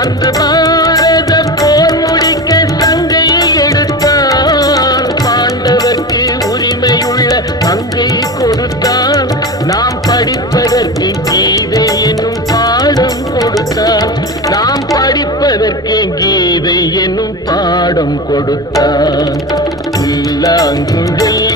அந்த பாரத போர் முடிக்க சங்கையை எடுத்தான். பாண்டவர்க்கு உரிமையுள்ள பங்கை கொடுத்தான். நாம் படிப்பதற்கு கீதை என்னும் பாடம் கொடுத்தான். நாம் படிப்பதற்கு கீதை என்னும் பாடம் கொடுத்தான். புல்லாங்குழல்